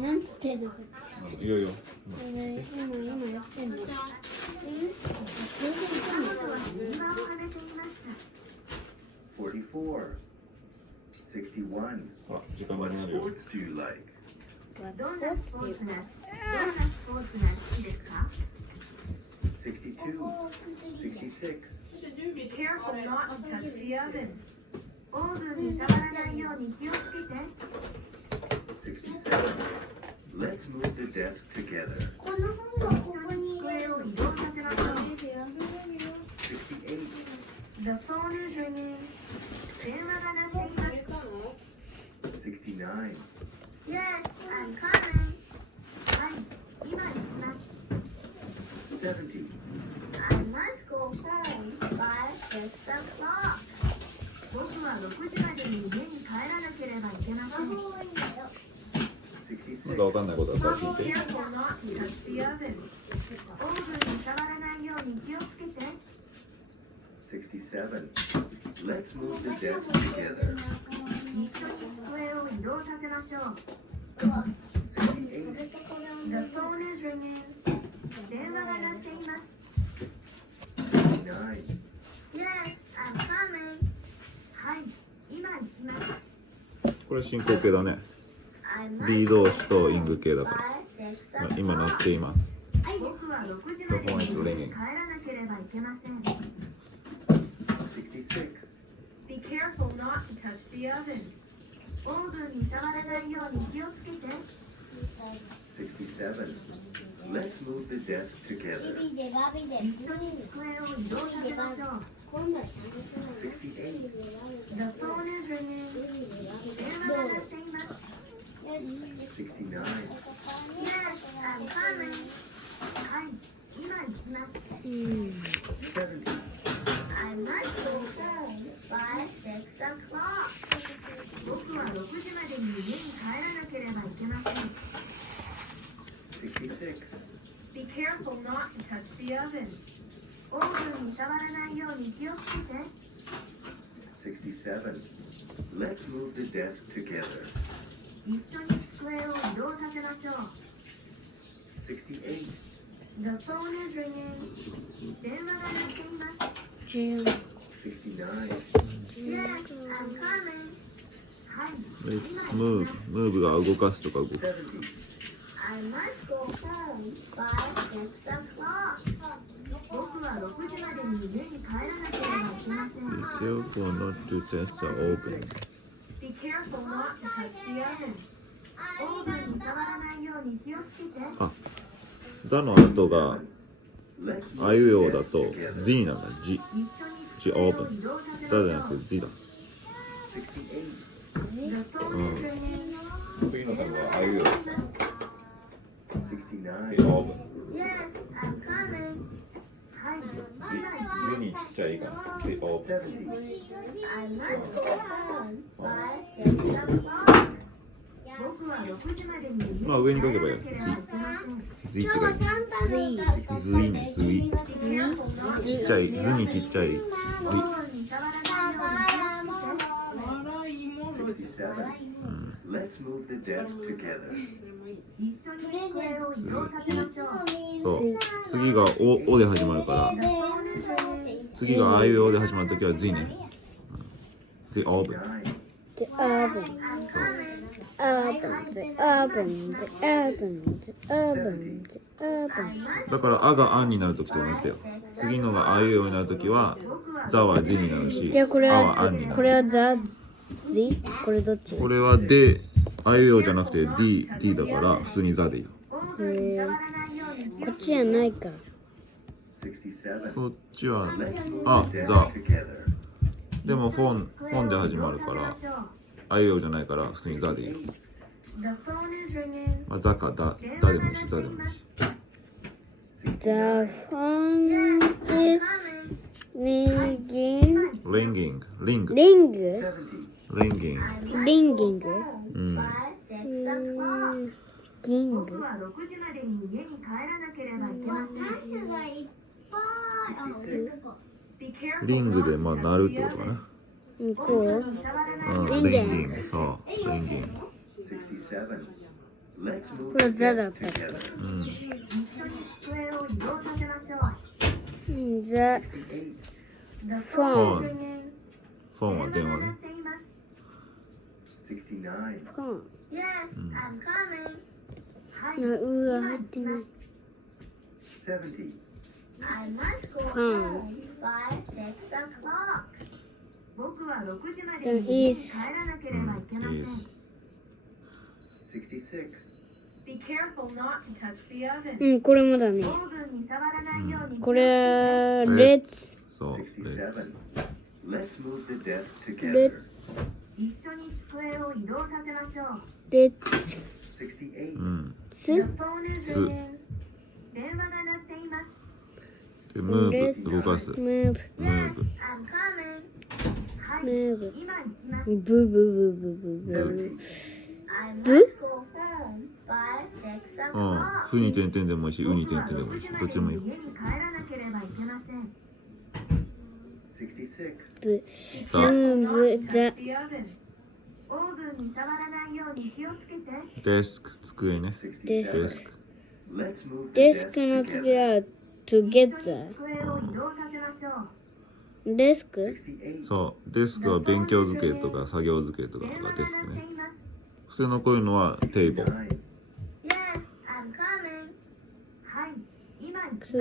なんつってるの？いよいよ。今やってんの。44 61 あ、時間があ What るよ。 sports do you like? どんなスポーツが好きですか62 66 Be careful not to touch the oven. オーブンに触らないように気をつけて。67 Let's move the desk together. この本がここに机を移動させましょう。 68 The phone is ringing. 電話が鳴っています。 69 Yes, I'm coming. はい、今行きます。 70 I must go home by 6 o'clock. 僕は6時までに家に帰らなければいけません。なんかわかんないことあったら聞いて。 Careful not to touch the oven. オーブンに触らないように気をつけて。 67 Let's move the desk together. 一緒に机を移動させましょう。 68 The phone is ringing. 電話が鳴っています。 69 Yes, I'm coming. はい、今行きます。これ進行形だね。 I must B 動詞とイング形だか by 6 ら。 o'clock. 今鳴っています。僕は6時までに家に帰らなければいけません。 66 Be careful not to touch the oven. オーブンに触らないように気をつけて。 67 Let's move the desk together. ビビでガビで一緒に机を移動させましょう。今度はちゃんとするの。 68 The phone is ringing. 電話が鳴っています。よし。 69 Yes, I'm coming. はい、今行きます。 70 I must go home by 6 o'clock. 僕は6時までに家に帰らなければいけません。 66 Be careful not to touch the oven. オーブンに触らないように気をつけて。 67 Let's move the desk together. 一緒に机を移動させましょう。 68 The phone is ringing. 電話が鳴っています。 69 Yes, I'm coming. はい、 Let's move。ムーブが動かすとか動く。 70 I must go home by 6 o'clock. 僕は6時までに家に帰らなければいけません。 Be careful not to test the oven。 Be careful not to touch the oven. オーブンに触らないように気をつけて。あ、ザの後が Let's move あいうえお the だ desk と together. Z なんだ。G。一緒に G 机を open。移動させましょザじゃなう。くて Z だ。 68 The phone is ringing. 次の単語はあいうえお。 69 Z オーブン。 Yes, I'm coming. はい、Z にちっちゃいかな。Z オーブン。 70 I must go home by 6 o'clock. 僕は6時までに家に帰まあ上に書けばいいやらなければいけません。 Z って書いてある。サンタの歌ズイね、ズイ。ちっちゃい、ズにちっちゃい。ズイ。オーブンに触らないように気をつけて。 67 Let's move the desk together. 一緒に机を移動させましょう。そう。次がおで始まるから、 The phone is ringing. 次があいうえおで始まるときは Z ね。Z オーブン。 9 The oven, I'm coming. the oven, the oven, the oven, the oven. だからあがあんになるときと同じだよ。次のがあいうえおになるときは、ザは Z になるし、じゃあこれあははあんになる。これはザ Z? これどっち？これはで、あいうえおじゃなくて D だから普通にザでいいよ。オーブンに触らないように気をつけて。こっちじゃないか。 67そっちは、 Let's move あ、 the desk ザ。 together. でも本で始まるから、あいうえおじゃないから普通にザでいいよ。 The phone is ringing. まあ、ザかだでもいいし、ザでもいいし。 The phone is ringing. リンギング、リング、 Ring? 70リンギング。 Ringing? うん。 Ring? 僕は6時までに家に帰らなければいけません。 66 Be careful リングで not to まあ touch 鳴るっ the てことか oven. な。こう？うん、リンギングリンギング、そう、リンギング。 67 Let's move これ the ザだ desk った。 together. 一緒に机を移動させましょう。うん、The 68. The phone. phone is ringing. フォンは電話ね。電話が鳴っています。 69. フォン。 Yes, I'm coming. はい、うわ、入ってない。 70. I must go Phone. home by 6 o'clock. 僕は6時までもでに家にいいっす帰らなければいけません。いいです。 66. Be careful not to touch the oven. うん、これもだね。オーブンに触らないように気をつけて。これ、Let's そう。 67. Let's move the desk Let- together. 一緒に机を移動させましょう。 Let's 68. うん。 The phone is ringing. 電話が鳴っています。で、move 動かす。 Move move。 I'm coming. はい、 Move 今行きます。ブブブブブブブ 70. I Huh? must go home by 6うん。 o'clock. ふに点々でもいいし、うに僕は点々でもいいし、 6時まどっちでもいいよ。でに家に帰らなければいけません。 66. ブさあ、 Move Touch the the oven. オーブンに触らないように気をつけて。デスク、机ね。 67. デスク。 Let's move the デス desk クの次 together. は一緒に Together 机を移動させましょう。デスク68. そう。デスクは勉強机とか作業机とか電話がが鳴ってデスクね。います。普通のこういうのはテーブル。 69. Yes, I'm coming. はい、今行きます。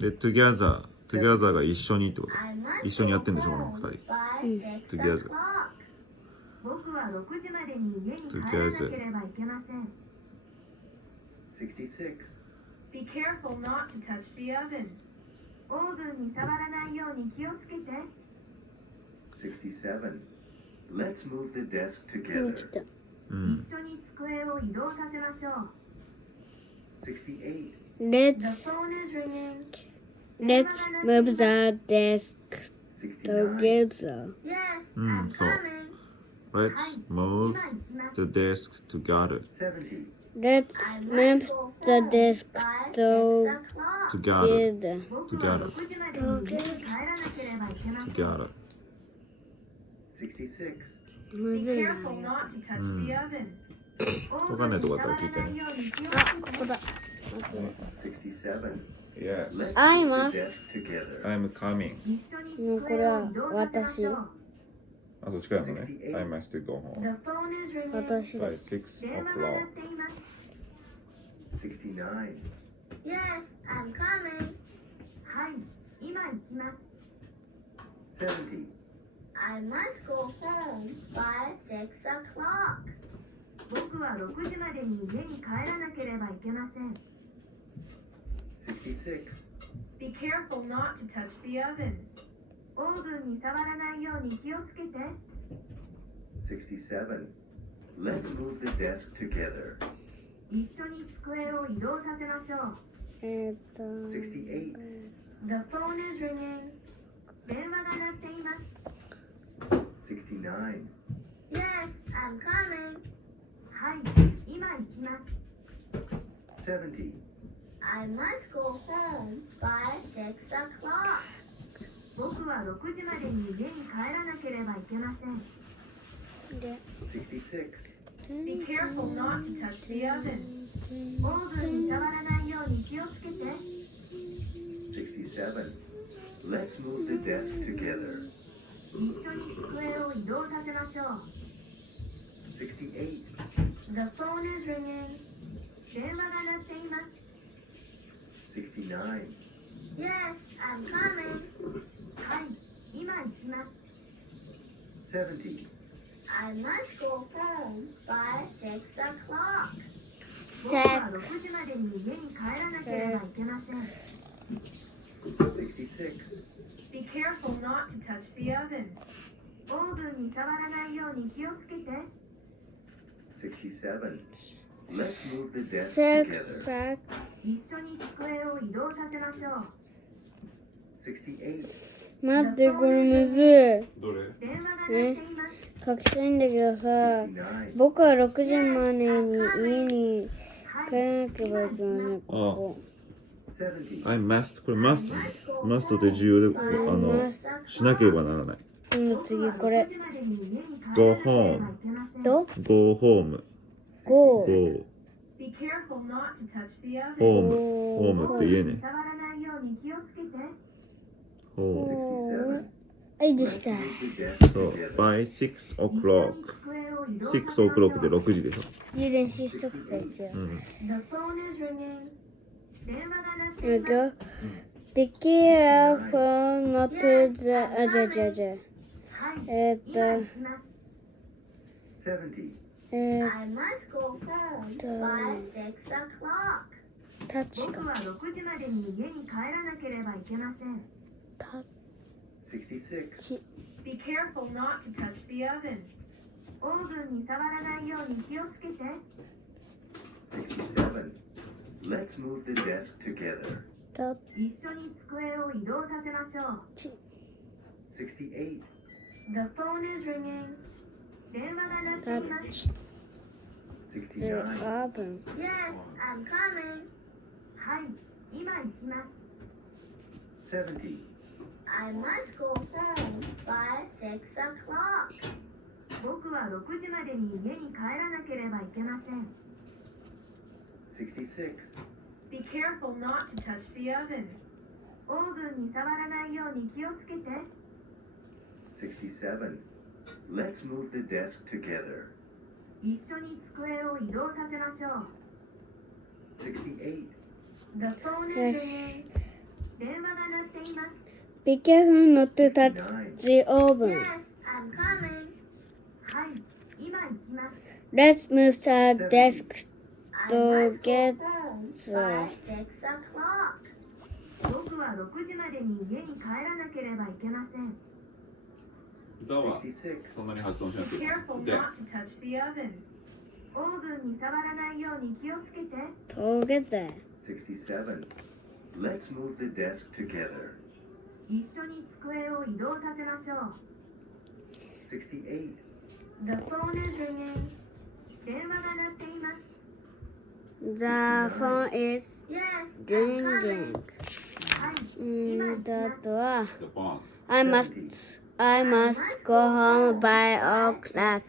で、together が一緒にってこと。 I must 一緒にやってん go でしょ、この home 二人。 by 6 Together. o'clock. 僕は6時までに家に帰らなければいけません。 66. Be careful not to touch the oven. オーブンに触らないように気をつけて。 67. Let's move the desk 来 together. たうん。一緒に机を移動させましょう。 68. Let's The phone is ringing. Let's move the desk 69. together Yes, Mm, I'm so- coming. Let's はい、 move 今行きます。 the desk together. 70. Let's I move must go the home desk by 6 together o'clock. Together. 僕は6時までに家に帰らなければいけません。 Together. 66. む Be ずいな careful not to touch the oven. わかんないとこあったら聞いてね。あ、ここだ 67. Yes. Let's I move the must- desk together. I'm coming. 一緒に机を移動させましょう。あ、そっちからのね。I must go home The phone is ringing. 私だ by 6電話が鳴っ o'clock. ています。 69. Yes, I'm coming. はい、今行きます。 70. I must go home by 6 o'clock. 僕は6時までに家に帰らなければいけません。 66. Be careful not to touch the oven. オーブンに触らないように気をつけて。 67. Let's move the desk together. 一緒に机を移動させましょう。 68. The phone is ringing. 電話が鳴っています。 69. Yes, I'm coming. はい、今行きます。 70. I must go home by 6 o'clock. 僕は6時までに家に帰らなければいけません。 66. Be careful not to touch the oven. オーブンに触らないように気をつけて。 67. Let's move the desk together. 一緒に机を移動させましょう。 68. The phone is ringing. 電話が鳴っています。 69. Yes, I'm coming. はい、今行きます。 70. I must go home by 6 o'clock. 僕は6時までに家に帰らなければいけません。 66. Be careful not to touch the oven. オーブンに触らないように気をつけて。 67. Let's move the desk セ together. クサク一緒に机を移動させましょう。 68. 待ってこれむずいどれ？電話が鳴っています。書きたいんだけどさ69. 僕は6時までに家に帰らなければいけませんここ70. I must これ must must って重要でしなければならない。今次これ6時までに家に帰 Go らなければいけません。と Go home Go Go Be Be careful not to touch the oven. ホーム。ホームって言えね。触らないように気をつけて。ホーム。 67. はいで Let's した。 move the desk そう。 together. by 6 o'clock。6 o'clock で6時でしょ。いい練習しとくか一応。うん。 The phone is ringing. 電話が鳴って Here い we ます。 go. Be careful not to the じゃあ。はい。え今行きます。 70. I must go home by 6 o'clock. タッチか。僕は6時までに家に帰らなければいけません。タッ66. チ。 Be careful not to touch the oven. オーブンに触らないように気をつけて。 67. Let's move the desk together. タッ一緒に机を移動させましょう。チ。 68. The phone is ringing. 電話が鳴っタています。ッチ。ズ69. オーブン。 Yes, I'm coming. はい、今行きます。 70. I must go home by 6 o'clock. 僕は6時までに家に帰らなければいけません。 66. Be careful not to touch the oven. オーブンに触らないように気をつけて。 67. Let's move the desk together. 一緒に机を移動させましょう。 68. The phone よ is し。 ringing. 電話が鳴っています。 Be careful not to touch the oven. Yes, I'm coming. はい、今行きます。 Let's move the desk I must go together. home by 6 o'clock. 僕は6時までに家に帰らなければいけません。ザは66. そんなに発音しな Be くていい。 careful で not to touch the oven. オーブンに触らないように気をつけて。 together. 67. Let's move the desk together. 一緒に机を移動させましょう。 68. The phone is ringing. 電話が鳴っています。 The phone is Yes, I'm coming. ringing. はい、今行きだます。とは The phone。 I must go home by o'clock. 6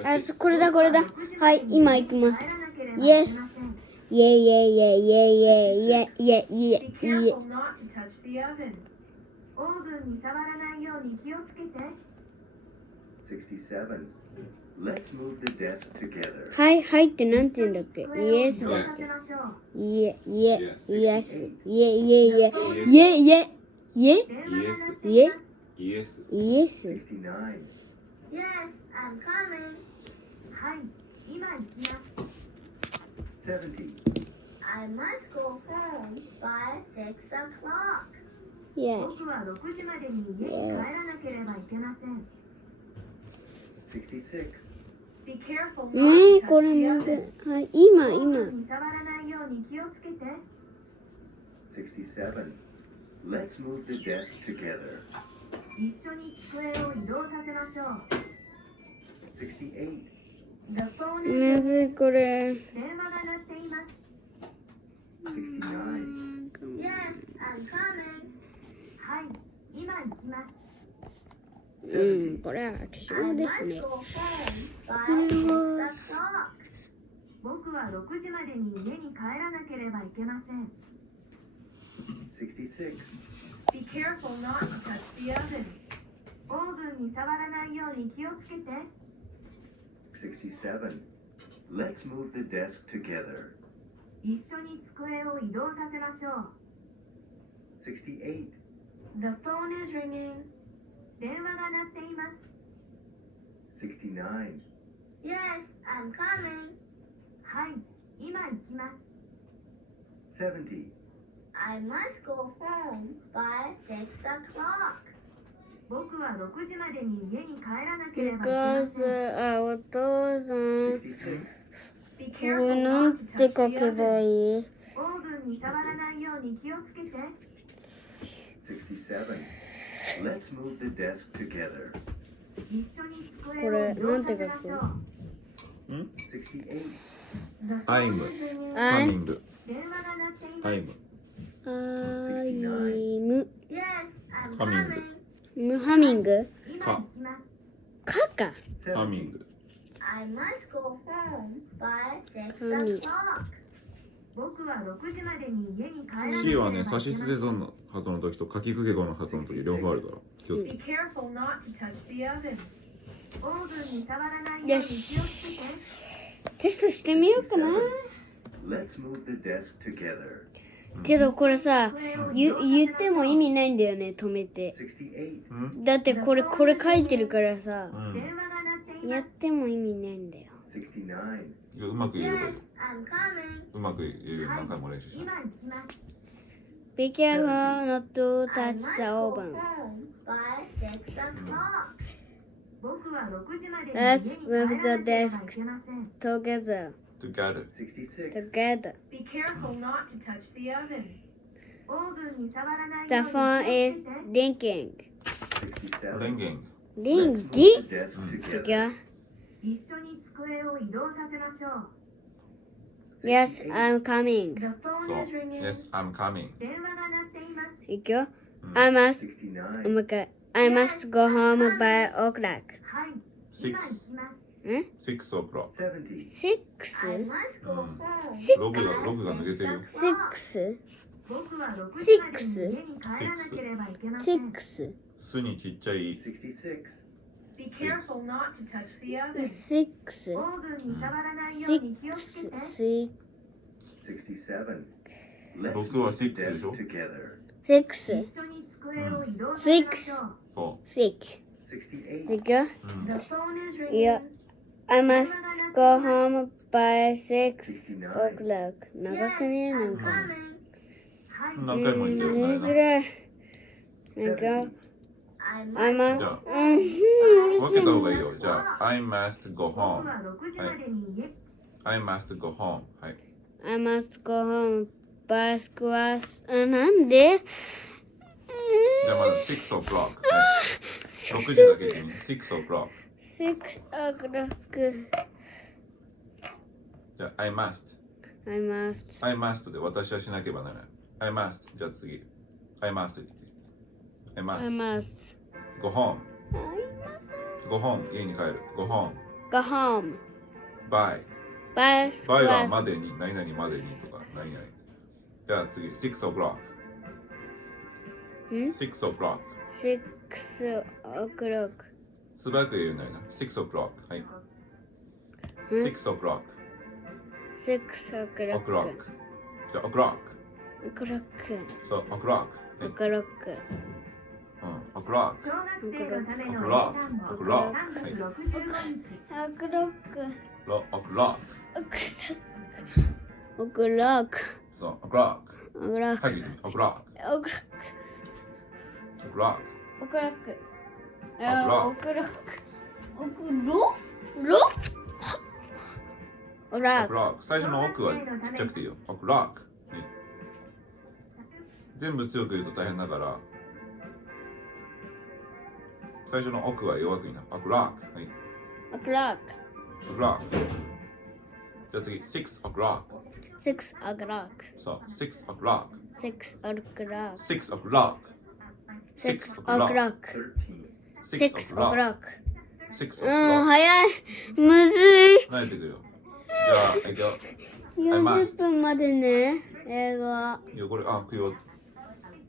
o'clock. あ、これだこれだ。はい、今行きます。帰らなければいけません。イェイイェイイェイイェイイェイイェイイェイイェイ Be イェイ careful not to touch the oven. オーブンに触らないように気をつけて。 67. Let's move the desk together. はいはいってなんて言うんだっけ？イエスだ。一緒に机を移動させましょう。イエイエイエスイエイイエイイエイイエイイエイイエイイエス。イエス。 69. Yes, I'm coming. はい、今行きます。 70. I must go home by 6 o'clock. イエ僕は6時までに家に帰らなければいけません。 66. Be careful イ。 not ねえ to こ touch れ the まず oven. はいオー今ブンに触らないように気をつけて。 67. Let's move the desk together. 一緒に机を移動させましょう。 68. The phone ま is ずこれ ringing. 電話が鳴っています。 69. Yes, I'm coming. はい、今行きます。うんこれは化 I 粧です must ね go home by 6 o'clock. 僕は6時までに家に帰らなければいけません。 66. Be careful not to touch the oven. オーブンに触らないように気をつけて。 67. Let's move the desk together. 一緒に机を移動させましょう。 68. The phone is ringing. 電話が鳴っています。 69. Yes, I'm coming. はい、今行きます。 70. I must go home by 6 o'clock. 僕は6時までに家に帰らなければいけま because せん。あお父さん66. Be これ careful なん not to て touch 書 the けば oven. いい？オーブンに触らないように気をつけて。 67. Let's move the desk together. 一緒に机これを移動させましょう。 68. The phone I'm is ringing. ハアイミング。電話が鳴っています。ハイム。アイム Yes, I'm Coming. coming. ハミング今行きます。カかハミング。 I must go home by 6 Honey. o'clock. 僕は6時までに家に帰らなければいけません。 C はね、差し捨てぞの発音の時と書きくけ語の発音の時両方あるから気をつけ Be て。 careful not to touch the oven. オーブンに触らないように気をつけて。テストしてみようかな。 Let's move the desk together. けどこれさ、言っても意味ないんだよね、止めて。 68. だってこれ書いてるからさ、うん電話が鳴っていやっます。ても意味ないんだよ。 69. うまく言えればいい。 I'm coming. うまく言えるように何回も練習し今た。行きます。 Be careful not to I touch must the go oven. home by 6 o'clock. 僕は6時までに Let's 家に帰 move ら the なければい desk けません。 together. Together. 66. Together. Be careful not to touch the oven. オーブンに触らない The ように phone 気を is つけて。 ringing. 67. レンゲン。リン Let's ギ move the desk Mm. together. 一緒に机を移動させましょう。 Yes, 68. I'm coming. The phone そう is ringing. Yes, I'm coming. 電話が鳴っています。いくよ。うん I must, Oh おもう一回。I must go home by o'clock. はい。今行きます。 6 o'clock. 70. Six? I must go Mm. home. ログが抜けてるよ。 Six? 僕は6時までに家に帰らなければいけません。 Six? すにちっちゃい。 66. Be careful not to touch the oven. Six? オーブンに触らないように気をつけて。 Six? 67. Let's 僕は move the 6で desk しょ together. Six? 一緒に机を移動させましょう。そ Six? 68. いくよ。う。うん The phone is ringing. いや。I must go home by 6 o'clock. 長くね Yes, なん I'm か。 coming. はい。何回も言ってる言いよね。づらい。なんか、 I I must must... じゃあうん、うる分けさいな。た方がいいよ。じゃあ、I must go 僕 home. は6時までに家。I must go home. はい。 I must go home by squash. なんでじゃあまず6 o'clock。はい。6時だけでいい。6 o'clock。 6 o'clock. じゃあ、I must。 I must. I must で私はしなければならない。I must。じゃあ次。I must 言って。I I must。 must. Go home。Go home。家に帰る。Go home。 Go home Bye。 by Bye はま squash. でに、何々までにとか、何々。じゃあ次、6 o'clock。ん 6 o'clock。 6 o'clock. 素早く言うんだよな。6 o'clock。はい。ん6 o'clock。 6 o'clock. o'clock。じゃあ、o'clock。 o'clock. そう、o'clock。はい。 o'clock. うん、o'clock。小学生のための英 o'clock。単語 o'clock。はい。 365日。 o'clock. o'clock。 o'clock. そう、o'clock。 o'clock. はい、o'clock。 o'clock. o'clock。 o'clock. o'clock. o'clock. o'clock. o'clock。最初の奥はちっちゃくていいよ。o'clock。はい。全部強く言うと大変だから、最初の奥は弱くいいな。o'clock。はい。 o'clock. o'clock。じゃあ次、6 o'clock。 6 o'clock. そう、6 o'clock。 6 o'clock. 6 o'clock。 6 o'clock. 13. 6 o'clock. 6うん、 o'clock。早い。むずい。慣れてくるよ。じゃあ、いくよ。40分までね。英語。いや、これ、あ、くよ。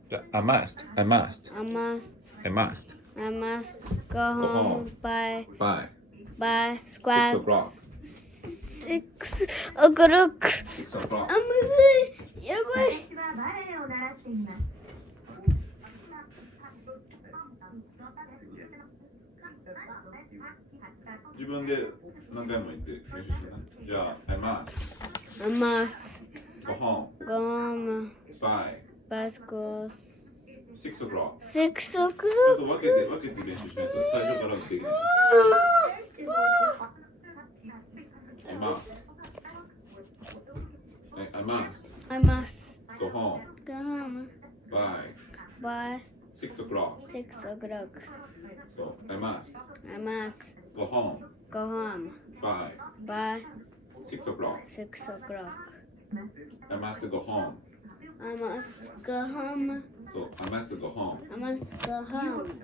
じゃあ、I must。I must。 I must. I must。 I must go home by Bye。 by 6 squad. o'clock。 6 o'clock. 6 o'clock。あ、むずい。やばい。私はバレエを習っています。自分で何回も言って練習するな。じゃあ、I must I must go home go home by by squad. 6 o'clock。 6 ちょっ o'clock. と分けて練習しないと最初からできない。I must I must I must go home go home by by 6 o'clock. 6 o'clock. So, I must I must go home go home by by 6 o'clock. 6 o'clock. I must go home. I must go home. So, I must go home. I must go home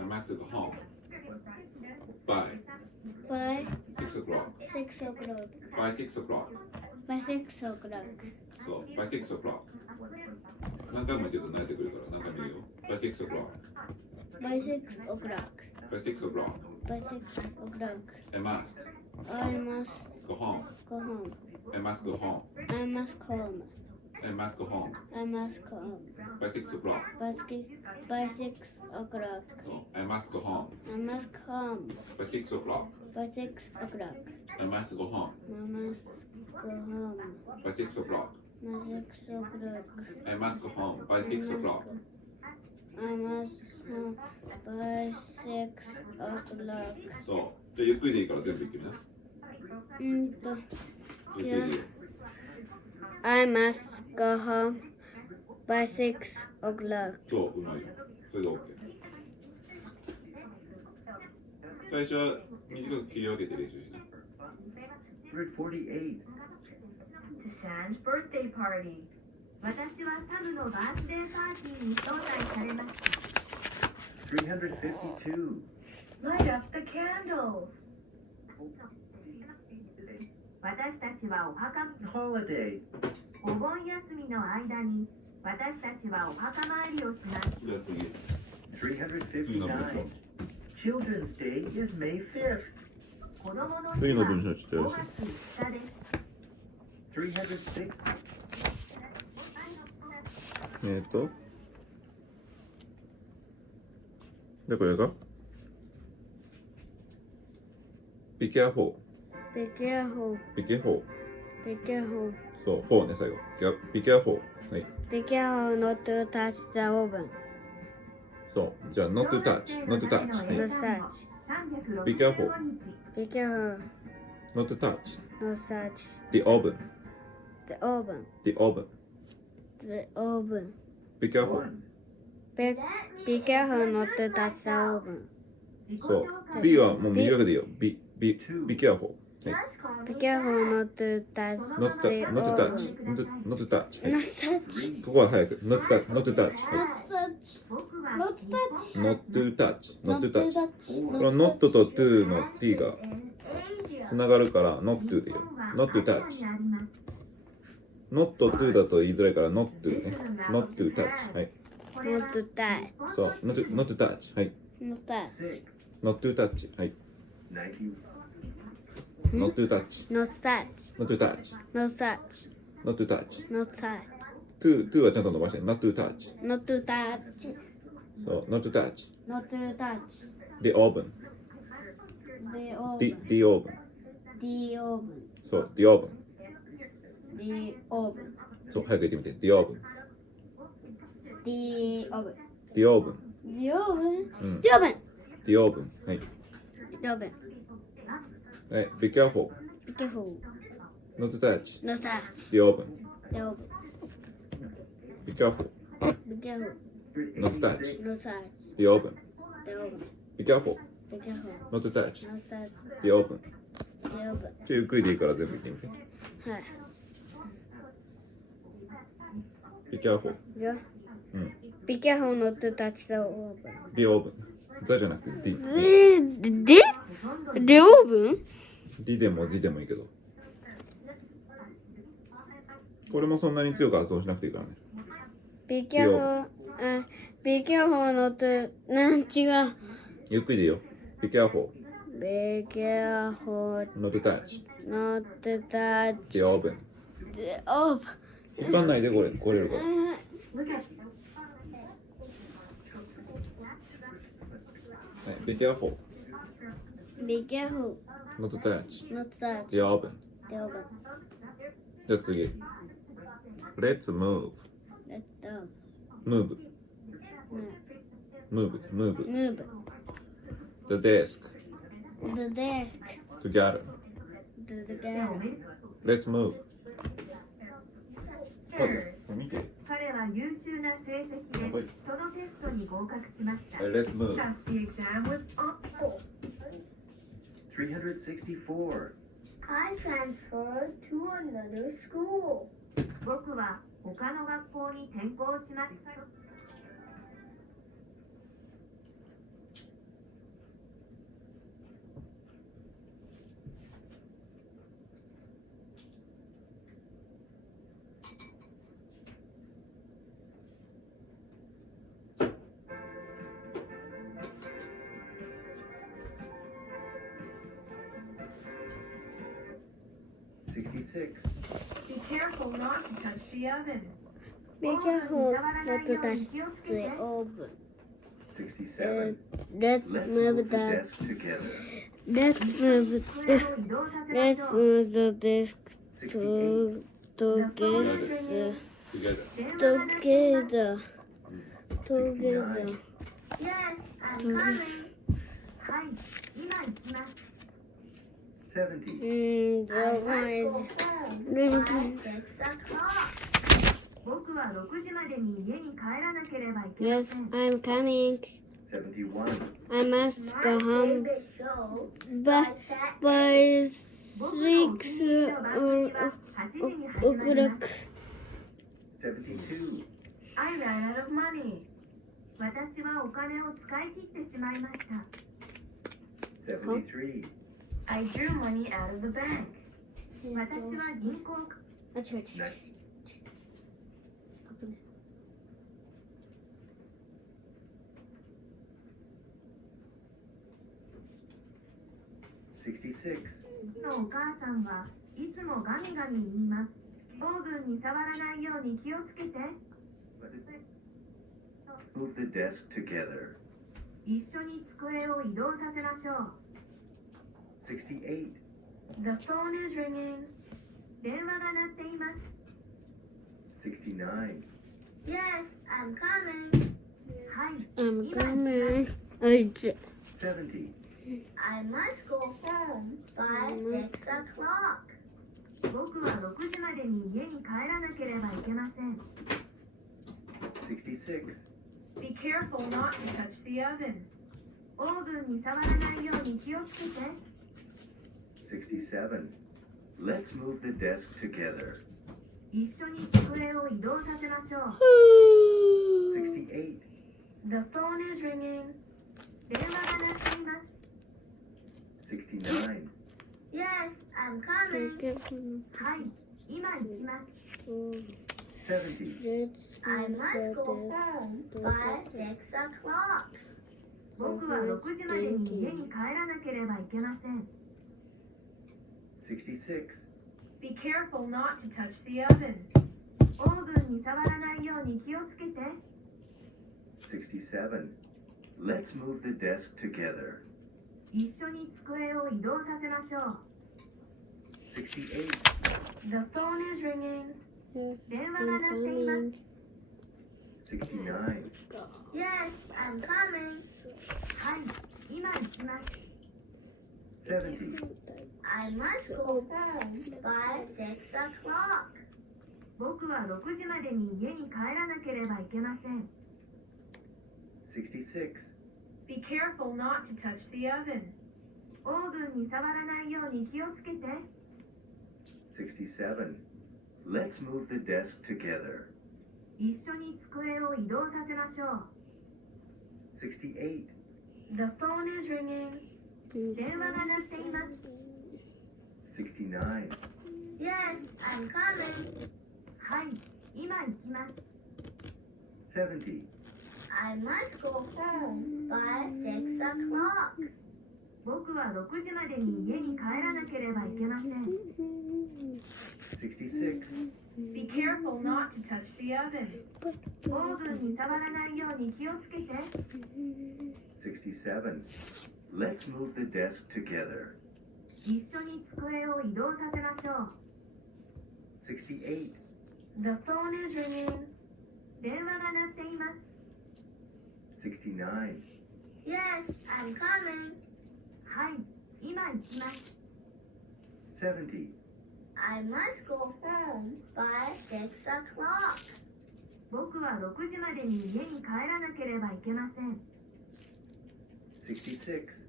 I must go home by by 6 o'clock. 6 o'clock. By 6 o'clock. By 6 o'clock. そう、by 6 o'clock. 何回も言ってると慣れてくるから何回も言うよ。by 6 o'clock. By 6 o'clock. by 6 o'clock. By 6 o'clock. I must I must go home. go home. I must go home. I must home. I must go home. I must go home. by 6 o'clock. By 6 o'clock. そう、I must go home. I must come. by 6 o'clock. By 6 o'clock. I must go home. I must go home. by 6 o'clock. By 6 o'clock. I must go home. by 6 o'clock. I must home by 6 o'clock. そう。じゃあゆっくりでいいから全部言ってみな。ゆっくりでいいよ。 I must go home by 6 o'clock. そう、うまいよ。それで OK。最初は短く切り分けて練習しな。148. It's Shan's birthday party. 私はサムのバースデーパーティーに招待されました。352. Light up the candles. 私たちはお墓 Holiday. お盆休みの間に私たちはお墓参りをします。じゃあ次。 359. Children's Day is May 5th. 子供の日次のは文章ちょっとや5ら月5日です。360. じゃあこれが Be careful. Be careful. Be careful. Be careful. そう、4ね、最後。Be careful. はい。 Be careful not to touch the oven. そう。じゃあ、not to touch. not to touch. は No い。 touch. Be careful. Be careful not to touch. not touch The oven. the oven. The oven. The oven. Be careful. 1. Be careful not to touch the oven. そう。B はもう短くでいいよ。Be careful. はい。 Be careful not to touch not the to touch. oven. not to touch. はい。 Not touch. ここは早く。not to touch. はい。 Not touch. not to touch. not to touch. こ Not の not と to の t がつながるから not to でいいよ。not to touch. not to だと言いづらいから not to ね。not to touch. はい。 Not to touch. そう。not to touch. はい。 Not touch. 6. not to touch. はい。 90. not to touch. Not touch. not to touch. Not touch. not to touch. Not touch. to はちゃんと伸ばして。not to touch. Not to touch. そう。not to touch. Not to touch. the oven. The oven. the oven. The oven. そう。the oven. The oven. そう。早く言ってみて。the oven. The oven. the oven. The oven. うん。 The oven. the oven. はい。 The oven. はい。be careful. Be careful. not to touch. Not touch. the oven. The oven. be careful. Be careful. not to touch. Not touch. the oven. The oven. be careful. Be careful. not to touch. Not touch. the oven. The oven. ゆっくりでいいから全部言ってみて。はい。 be careful. じゃあうん。 Be careful not to touch the oven. the oven. ザじゃなくて D。で The oven? D でも Z でもいいけど。これもそんなに強く発音しなくていいからね。Be careful. Be careful not to 違う。ゆっくりでいいよ。be careful. Be careful not to touch. not to touch the oven. the oven. 引っ張んないでこれるから。はい。be careful. Be careful not to touch. not to touch the oven. the oven. じゃあ次。Let's move. Let's go. move. move. Move the desk. the desk together. to the ground. Let's move. 見て。彼は優秀な成績でそのテストに合格しました。 Let's move. Pass the exam with honor. 364. I transferred to another school. 僕は他の学校に転校しました。66, Be careful not to touch the oven. Be careful not to touch the oven. 67. Let's Let's move move the the desk together. let's move 机を the 移動させま let's しょう。 move the desk 68. together Together. together 69. Yes, I'm coming. はい、今行きます。 70. and the I one must is go home by drinking. 6 o'clock. 僕は6時までに家に帰らなければいけま Yes, せん。 I'm coming. 71. I must My go home favorite show by starts at by 僕のお気 6 に入りの番組は8時に始まりま o'clock. す。 72. I ran out of money. 私はお金を使い切ってしまいました。 73. I drew money out of the bank. 私は銀行あ、違う違う違う。 66. のお母さんはいつもガミガミ言います。オーブンに触らないように気をつけて。 Move the desk together. 一緒に机を移動させましょう。 68. The phone is ringing. 電話が鳴っています。 69. Yes, I'm coming. はい、 I'm coming. I j- 70. I must go home by 6 o'clock. 僕は6時までに家に帰らなければいけません。 66. Be careful not to touch the oven. オーブンに触らないように気をつけて。 67. Let's move the desk together. 一緒に机を移動させましょう。 68. The phone is ringing. 電話が鳴っています。 69. Yes, I'm coming. はい、今行きます。 70. Let's I move must the go home desk by together. 6 o'clock. 僕は6時までに家に帰らなければいけません。 66. Be careful not to touch the oven. オーブンに触らないように気をつけて。 67. Let's move the desk together. 一緒に机を移動させましょう。 68. The phone is ringing. Yes, 電話が鳴っています。 69. Yes, I'm coming. はい、今行きます。 70. I must go home by 6 o'clock. 僕は6時までに家に帰らなければいけません。 66. Be careful not to touch the oven. オーブンに触らないように気をつけて。 67. Let's move the desk together. 一緒に机を移動させましょう。 68. The phone is ringing. 電話が鳴っています。 69. Yes, I'm coming. はい、今行きます。 70. I must go home by 6 o'clock. 僕は6時までに家に帰らなければいけません。 66. Be careful not to touch the oven. オーブンに触らないように気をつけて。 67. Let's move the desk together. 一緒に机を移動させましょう。 68. The phone is ringing. 電話が鳴っています。 69. Yes, I'm coming. はい、今行きます。 70. I must go home by 6 o'clock. 僕は6時までに家に帰らなければいけません。 66.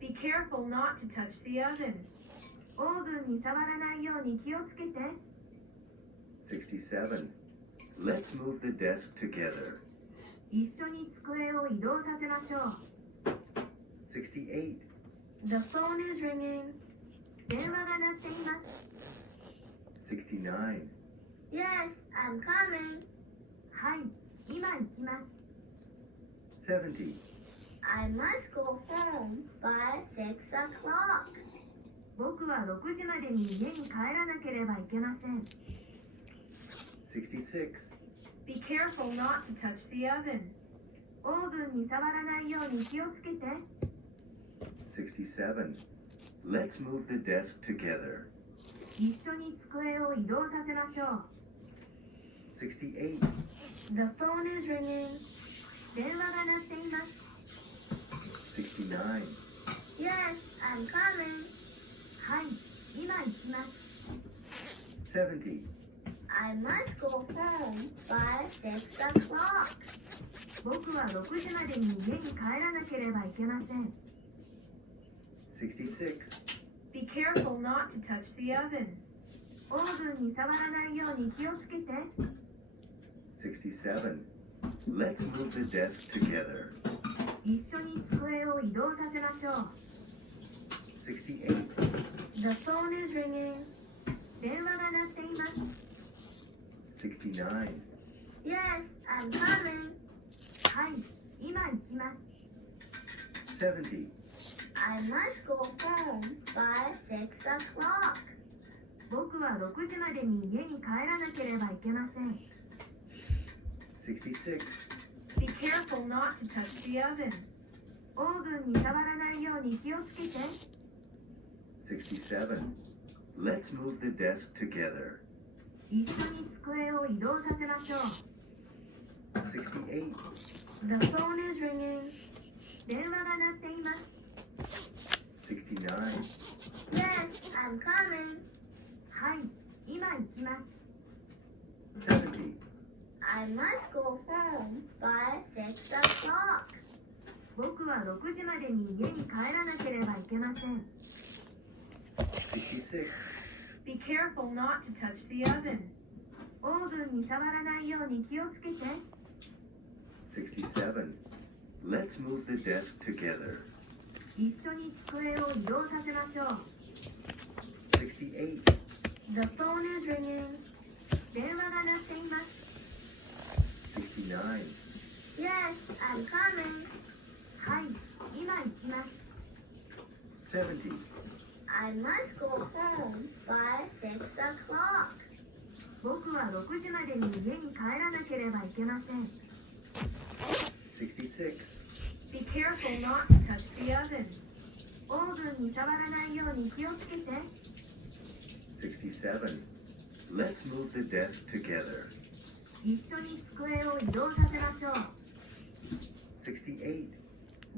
Be careful not to touch the oven. オーブンに触らないように気をつけて。 67. Let's move the desk together. 一緒に机を移動させましょう。 68. The phone is ringing. 電話が鳴っています。 69. Yes, I'm coming. はい、今行きます。 70. I must go home by 6 o'clock. 僕は6時までに家に帰らなければいけません。66. Be careful not to touch the oven. オーブンに触らないように気をつけて。67. Let's move the desk together. 一緒に机を移動させましょう。68. The phone is ringing. 電話が鳴っています。69. Yes, I'm coming. はい、今行きます。70. I must go home by 6 o'clock. 僕は6時までに家に帰らなければいけません。66. Be careful not to touch the oven. オーブンに触らないように気をつけて。67. Let's move the desk together. 一緒に机を移動させましょう。68. The phone is ringing. 電話が鳴っています。69. Yes, I'm coming. はい、今行きます。70. I must go home by 6 o'clock. 僕は6時までに家に帰らなければいけません。66. Be careful not to touch the oven. オーブンに触らないように気をつけて。67. Let's move the desk together. 一緒に机を移動させましょう。68. The phone is ringing. 電話が鳴っています。69. Yes, I'm coming. はい、今行きます。70. I must go home by 6 o'clock. 僕は6時までに家に帰らなければいけません。66. Be careful not to touch the oven. オーブンに触らないように気をつけて。67. Let's move the desk together. 一緒に机を移動させましょう。68. The phone is ringing. 電話が鳴っています。69. Yes, I'm coming. はい、今行きます。 70. I must go home by 6 o'clock. 僕は6時までに家に帰らなければいけません。66. Be careful not to touch the oven. オーブンに触らないように気をつけて。67. Let's move the desk together. 一緒に机を移動させましょう。68.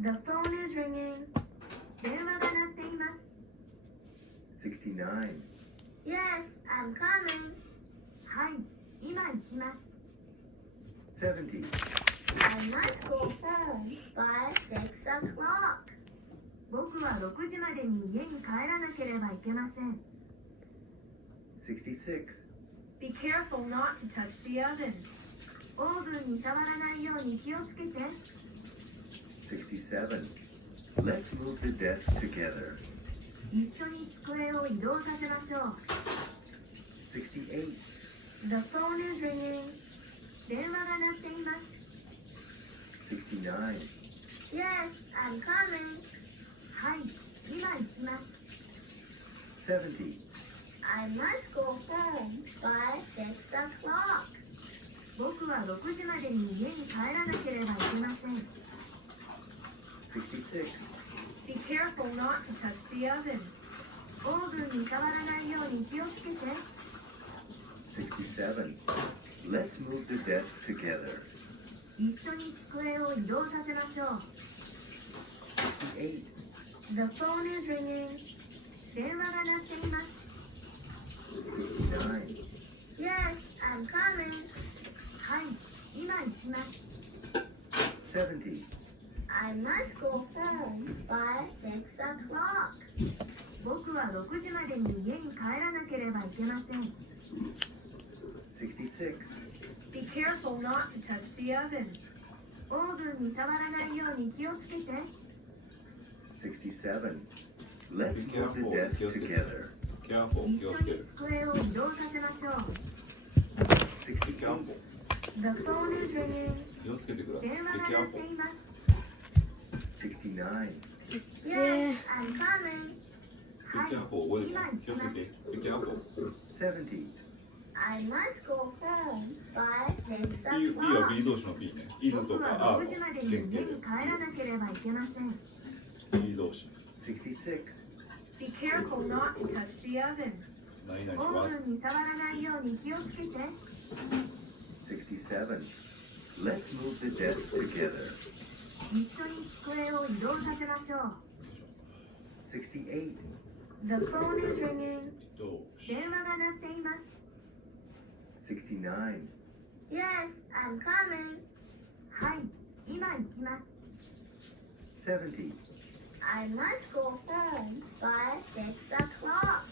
The phone is ringing. 電話が鳴っています。 69. Yes, I'm coming. はい、今行きます。 70. I must go home by 6 o'clock. 僕は6時までに家に帰らなければいけません。 66. Be careful not to touch the oven. オーブンに触らないように気をつけて。 67. Let's move the desk together. 一緒に机を移動させましょう。 68. The phone is ringing. 電話が鳴っています。 69. Yes, I'm coming. はい、今行きます。 70. I must go home by 6 o'clock. 僕は6時までに家に帰らなければいけません。 66. Be careful not to touch the oven. オーブンに触らないように気をつけて。 67. Let's move the desk together. 一緒に机を移動させましょう。 68. The phone is ringing. 電話が鳴っています。 69. Yes, I'm coming. はい、今行きます。 70. I must go home by 6 o'clock. 僕は6時までに家に帰らなければいけません。 66. Be careful not to touch the oven. オーブンに触らないように気をつけて。 67. Let's Be move the careful. desk together. Careful. 一緒に机を移動させましょう。 68. The phone is ringing. 気をつけてください。電話 Be が鳴って careful. います。 69. Yes, I'm coming. Be careful. 覚えてね。気をつけて。Be careful. 70. I must go home by 6 B o'clock. は B 同士の B ね。is と僕かは are 6時までに原型家に帰らなければいけません。で B 同士。 66. Be careful not to touch the oven. 何オ々はーブンに触らないように気をつけて。 67. Let's move the desk together. 一緒に机を移動させましょう。 68. The phone is ringing. 同士。電話が鳴っています。 69. Yes, I'm coming. はい、今行きます。 70. I must go home by 6 o'clock.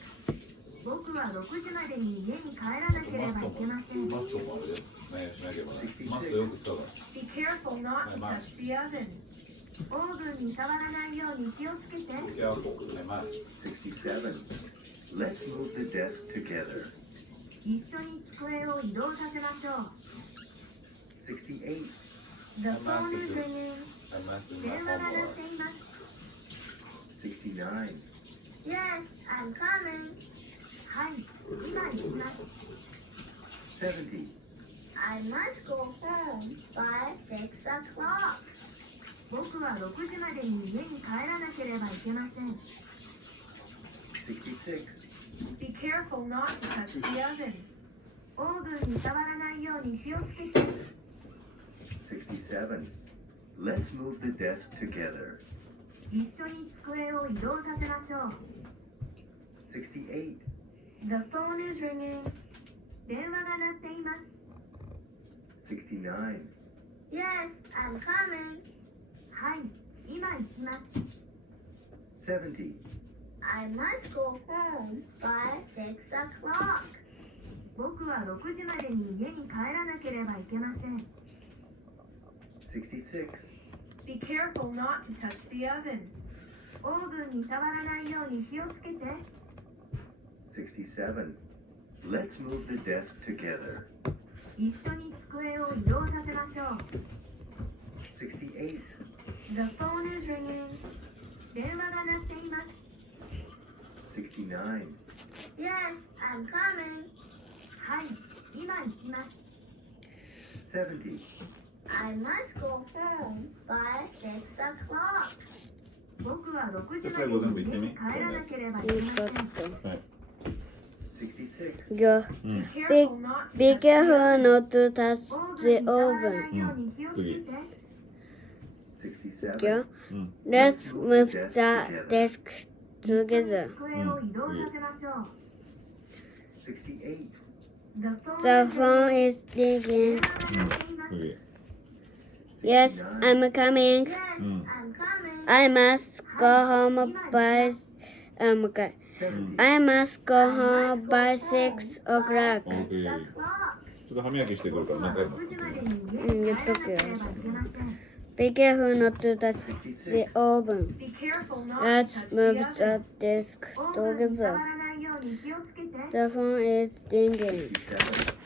僕は6時までに家に帰らなければいけません。マストもあれだよ。ね、しなければね。マストよく使うから。 Be careful not to touch the oven. オーブンに触らないように気をつけて。 Be careful. ね、まあ。 67. Let's move the desk together. 一緒に机を移動させましょう。 68. The phone is ringing. I'm asking 電 my 話が鳴っ homework. ています。 69. Yes, I'm coming. はい、今行きます。 70. I must go home by 6 o'clock. 僕は6時までに家に帰らなければいけません。 66. Be careful not to touch the oven. オーブンに触らないように気をつけて。 67. Let's move the desk together. 一緒に机を移動させましょう。 68. The phone is ringing. 電話が鳴っています。 69. Yes, I'm coming. はい、今行きます。 70. I must go home by 6 o'clock. 僕は6時までに家に帰らなければいけません。 66. Be careful not to touch the oven. オーブンに触らないように気をつけて。 67. Let's move the desk together. 一緒に机を移動させましょう。 68. The phone is ringing. 電話が鳴っています。 69. Yes, I'm coming. はい、今行きます。 70. I must go home by 6 o'clock. 僕は6時までに家に帰らなければいけません。はい。 66. Go. Mm. Be careful not to Be touch careful not to touch オーブン the に触ら oven. ないように気をつけて。 67. Go. うん。 Let's move the desk 一緒に together. 机を移動させましょう。 68. The The phone phone is is ringing. 電話が鳴っています。次。 Yes, I'm coming. Yes, Mm. I'm coming. I must go home by okay. 70. I must go home by 6 o'clock. オーケー。ちょっと歯磨きしてくるから何回も。 6時までに家に帰らなければいけません。 Be careful not to touch the oven. Be careful not to Let's touch move the oven. the desk オーブンに触 together. らないように気をつけて。 The phone is ringing. 67.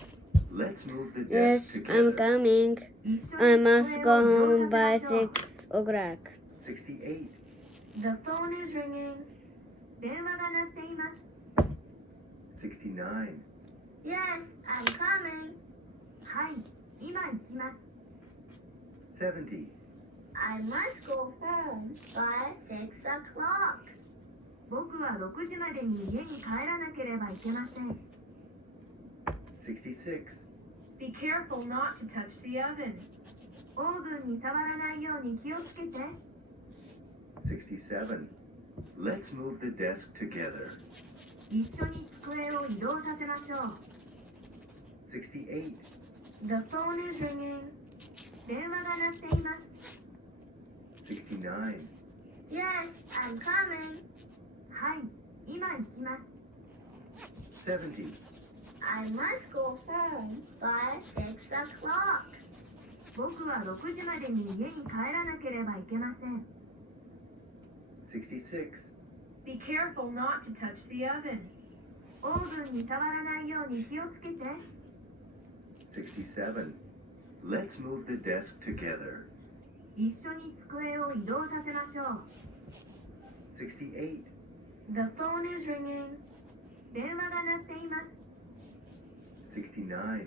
Let's move the Yes, desk I'm together. coming. 一緒 I に must 机 go を移 home 動 by させましょう。 6 o'clock. 68. The phone is ringing. 電話が鳴っています。 69. Yes, I'm coming. はい、今行きます。 70. I must go home by 6 o'clock. 僕は6時までに家に帰らなければいけません。 66. Be careful not to touch the oven. オーブンに触らないように気をつけて。 67. Let's move the desk together. 一緒に机を移動させましょう。 68. The phone is ringing. 電話が鳴っています。 69. Yes, I'm coming. はい、今行きます。 70. I must go home by 6 o'clock. 僕は6時までに家に帰らなければいけません。 66. Be careful not to touch the oven. オーブンに触らないように気をつけて。 67. Let's move the desk together. 一緒に机を移動させましょう。 68. The phone is ringing. 電話が鳴っています。69,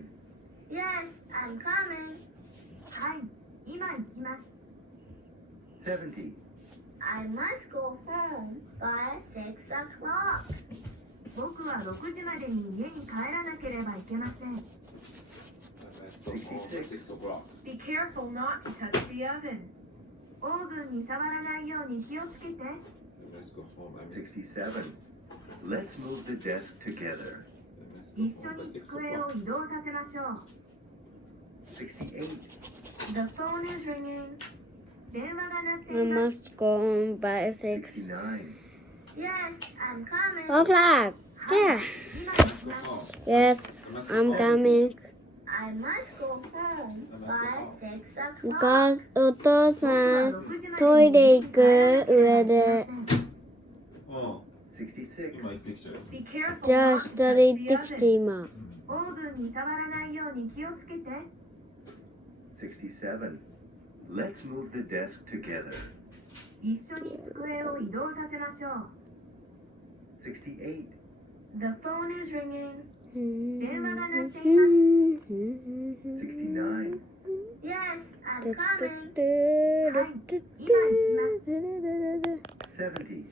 Yes, I'm coming. はい、今行きます。 70, I must go home by 6 o'clock. 僕は6時までに家に帰らなければいけません。 66, Be careful not to touch the oven. オーブンに触らないように気をつけて。 67. Let's move the desk together. 一緒に机を移動させましょう。 68, The phone is ringing. 電話が鳴ってい I ます。 must go home by 6 69, Yes, I'm coming. o'clock. Yeah. 今行きます。 Yes, I'm coming. I must go home by 6 o'clock. お父さん、 6時まトイでにレ行く家に帰らなければいけません。上で。 66, Be careful じゃあ not to 下で touch 行 the ってきて oven. 今。オーブンに触らないように気をつけて。 67. Let's move the desk together. 一緒に机を移動させましょう。 68, The phone is ringing. 電話が鳴っています。 69, Yes, I'm coming. はい、今行きます。 70,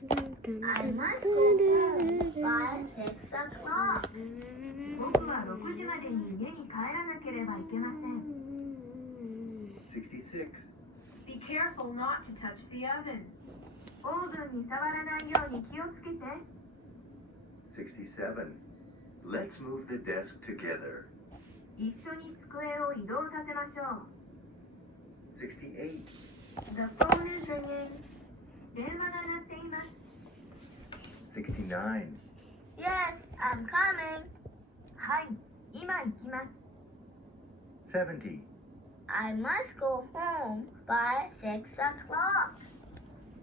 I must go home by 6 o'clock. 僕は6時までに家に帰らなければいけません。 66, Be careful not to touch the oven. オーブンに触らないように気をつけて。 67. Let's move the desk together. 一緒に机を移動させましょう。 68, The phone is ringing. 電話が鳴っています。 69, Yes, I'm coming. はい、今行きます。 70, I must go home by 6 o'clock.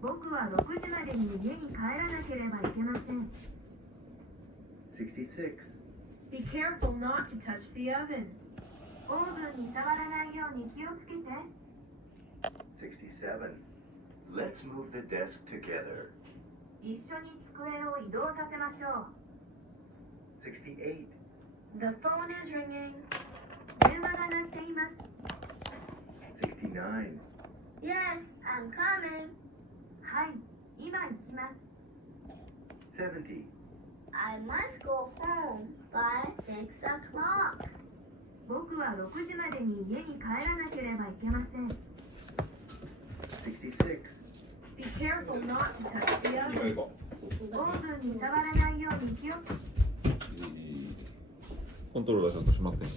僕は6時までに家に帰らなければいけません。 66, Be careful not to touch the oven. オーブンに触らないように気をつけて。 67. Let's move the desk together. 一緒に机を移動させましょう。 68, The phone is ringing. 電話が鳴っています。 69, Yes, I'm coming. はい、今行きます。 70, I must go home by 6 o'clock. 僕は6時までに家に帰らなければいけません。 66, Be careful not to touch the 今 oven. 行こオーブンに触らないように気をつけて。う。コントローラーちゃんと閉まってね。